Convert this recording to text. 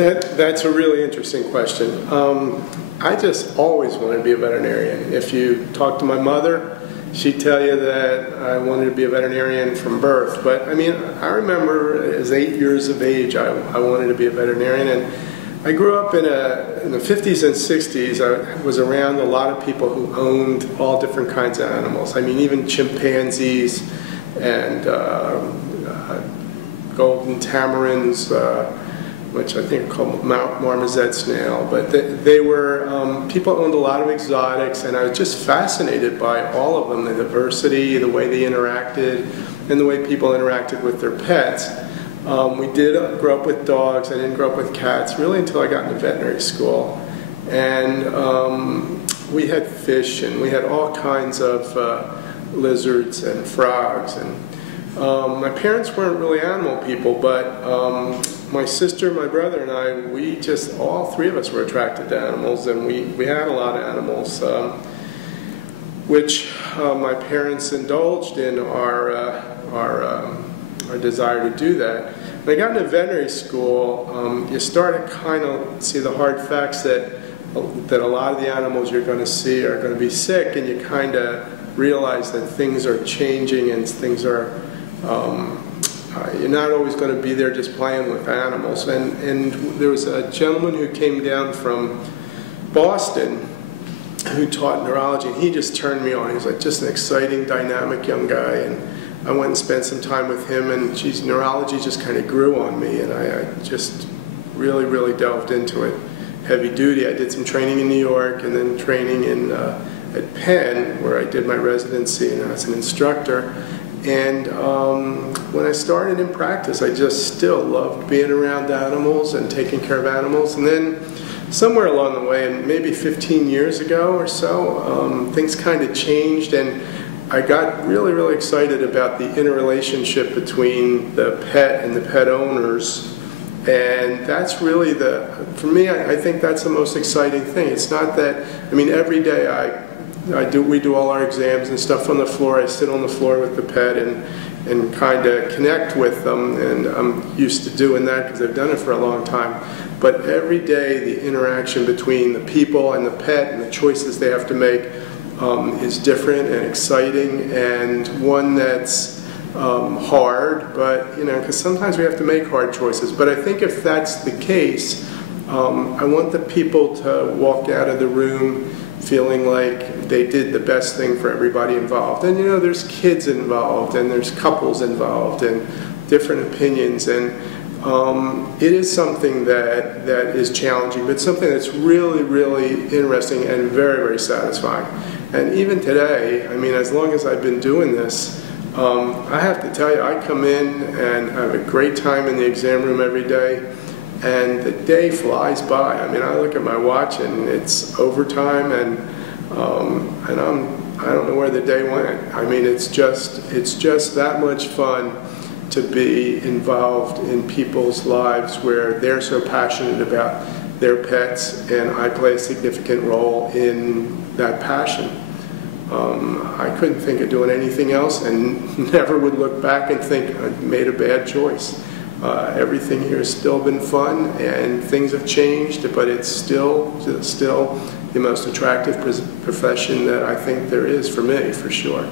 That's a really interesting question. I just always wanted to be a veterinarian. If you talk to my mother, she'd tell you that I wanted to be a veterinarian from birth. But I mean, I remember as 8 years of age, I wanted to be a veterinarian. And I grew up in the 50s and 60s. I was around a lot of people who owned all different kinds of animals. I mean, even chimpanzees and golden tamarins, which I think are called marmoset snail. But they were, people owned a lot of exotics, and I was just fascinated by all of them, the diversity, the way they interacted, and the way people interacted with their pets. We did grow up with dogs. I didn't grow up with cats really until I got into veterinary school. And we had fish, and we had all kinds of lizards and frogs. And my parents weren't really animal people, but my sister, my brother, and I, we just, all three of us were attracted to animals, and we had a lot of animals, which my parents indulged in our desire to do that. When I got into veterinary school, you start to kind of see the hard facts that a lot of the animals you're going to see are going to be sick, and you kind of realize that things are changing and things are, you're not always going to be there just playing with animals. And there was a gentleman who came down from Boston who taught neurology, and he just turned me on. He was like just an exciting, dynamic young guy, and I went and spent some time with him, and geez, neurology just kind of grew on me, and I just really, really delved into it. Heavy duty. I did some training in New York, and then training in at Penn, where I did my residency, and I was an instructor. And when I started in practice, I just still loved being around animals and taking care of animals. And then somewhere along the way, and maybe 15 years ago or so, things kind of changed, and I got really, really excited about the interrelationship between the pet and the pet owners. And that's really for me, I think that's the most exciting thing. It's not that, I mean, every day we do all our exams and stuff on the floor. I sit on the floor with the pet and kind of connect with them, and I'm used to doing that because I've done it for a long time. But every day, the interaction between the people and the pet and the choices they have to make is different and exciting, and one that's hard, but you know, because sometimes we have to make hard choices. But I think if that's the case, I want the people to walk out of the room feeling like they did the best thing for everybody involved. And you know, there's kids involved, and there's couples involved, and different opinions, and it is something that is challenging, but something that's really, really interesting and very, very satisfying. And even today, I mean, as long as I've been doing this, I have to tell you, I come in and I have a great time in the exam room every day, and the day flies by. I mean, I look at my watch and it's overtime, and I don't know where the day went. I mean, it's just that much fun to be involved in people's lives where they're so passionate about their pets, and I play a significant role in that passion. I couldn't think of doing anything else, and never would look back and think I made a bad choice. Everything here has still been fun, and things have changed, but it's still the most attractive profession that I think there is for me, for sure.